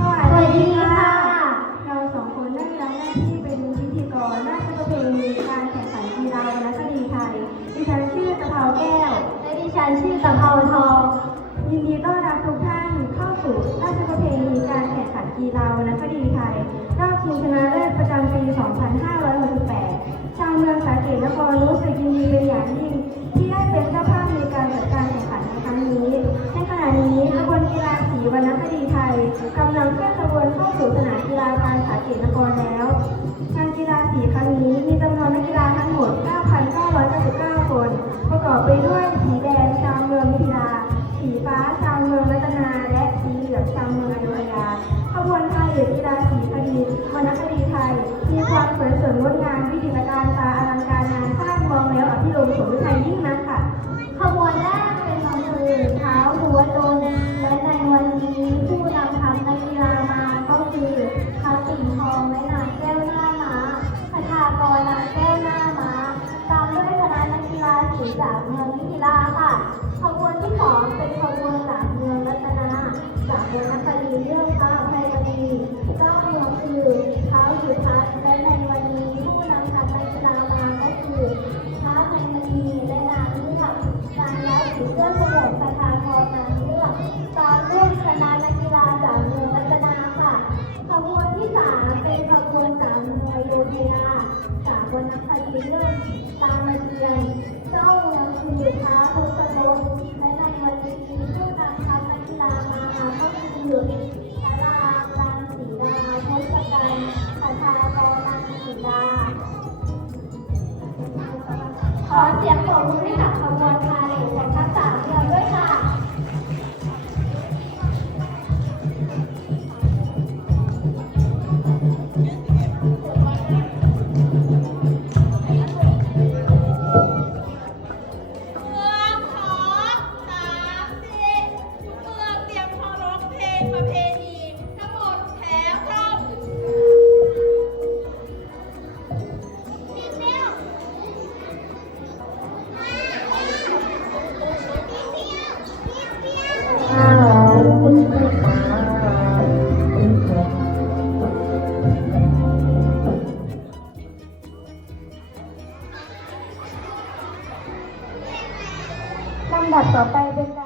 สวัสดีค่ะ เราสองคนได้รับหน้าที่เป็นพิธีกรราชประเพณีการแข่งขันกีฬาวรรณคดีไทย ดิฉันชื่อตะเภาแก้ว และดิฉันชื่อตะเภาทอง ยินดีต้อนรับทุกท่านเข้าสู่ราชประเพณีการแข่งขันกีฬาวรรณคดีไทย รอบชิงชนะเลิศประจำปี 2568 กำลังเคลื่อนขบวนเข้าสู่สนามกีฬาการสาเกตนครแล้ว งานกีฬาสีครั้งนี้มีจำนวนนักกีฬาทั้งหมด 9,999 คน ประกอบไปด้วยสีแดงชาวเมืองมิถิลา สีฟ้าชาวเมืองรัตนา และสีเหลืองชาวเมืองอยุธยาขบวนพาเหรดกีฬาสีคดีวรรณคดีไทย มีความสวยสดงดงามวิจิตร สีจากเมือง จากวรรเรื่องตามมาเทียนเจ้าเมืองคือท้าวทศพลและในวันนี้ผู้นำทัพนักกีฬามาก็คือพระรามรังสีดาทศกัณฐ์คชากรรังสีดา ขอเสียงปรบมือให้กับขบวนพาเหรดและทัพำดับต่อไปเป็นการ